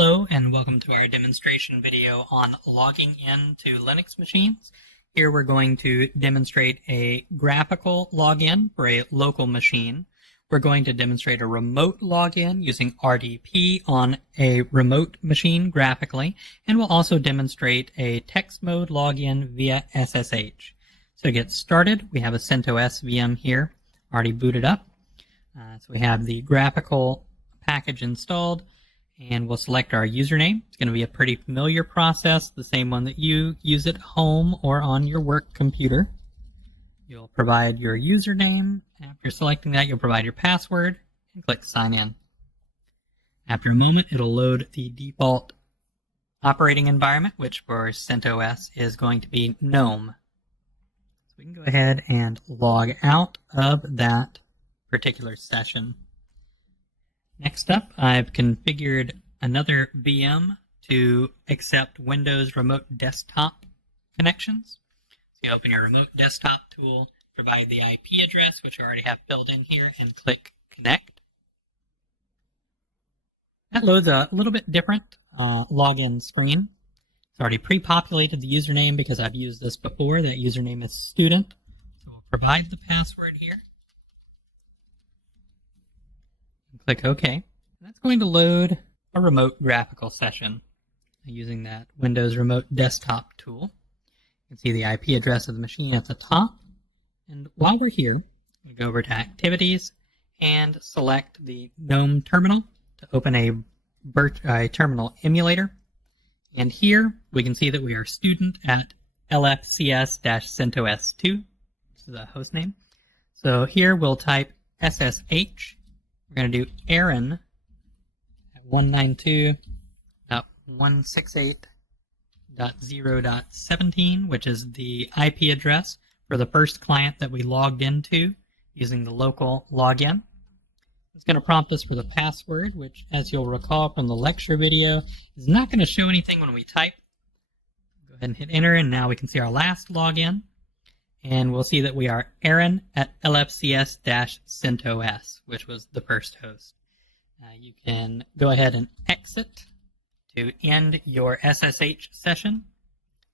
Hello and welcome to our demonstration video on logging in to Linux machines. Here we're going to demonstrate a graphical login for a local machine. We're going to demonstrate a remote login using RDP on a remote machine graphically, and we'll also demonstrate a text mode login via SSH. So to get started, we have a CentOS VM here already booted up. So we have the graphical package installed, and we'll select our username. It's going to be a pretty familiar process, the same one that you use at home or on your work computer. You'll provide your username. After selecting that, you'll provide your password and click Sign In. After a moment, it'll load the default operating environment, which for CentOS is going to be GNOME. So we can go ahead and log out of that particular session. Next up, I've configured another VM to accept Windows Remote Desktop connections. So you open your Remote Desktop tool, provide the IP address, which I already have filled in here, and click Connect. That loads a little bit different login screen. It's already pre-populated the username because I've used this before. That username is student. So we'll provide the password here. Click OK. That's going to load a remote graphical session using that Windows Remote Desktop tool. You can see the IP address of the machine at the top. And while we're here, we go over to Activities and select the GNOME terminal to open a terminal emulator. And here we can see that we are student at lfcs-centos2. This is the host name. So here we'll type SSH. We're going to do Aaron at 192.168.0.17, which is the IP address for the first client that we logged into using the local login. It's going to prompt us for the password, which, as you'll recall from the lecture video, is not going to show anything when we type. Go ahead and hit enter, and now we can see our last login. And we'll see that we are Aaron at lfcs-centos, which was the first host. You can go ahead and exit to end your SSH session.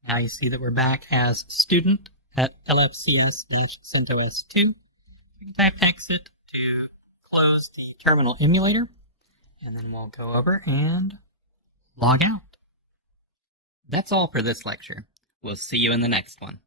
Now you see that we're back as student at lfcs-centos2. You can type exit to close the terminal emulator, and then we'll go over and log out. That's all for this lecture. We'll see you in the next one.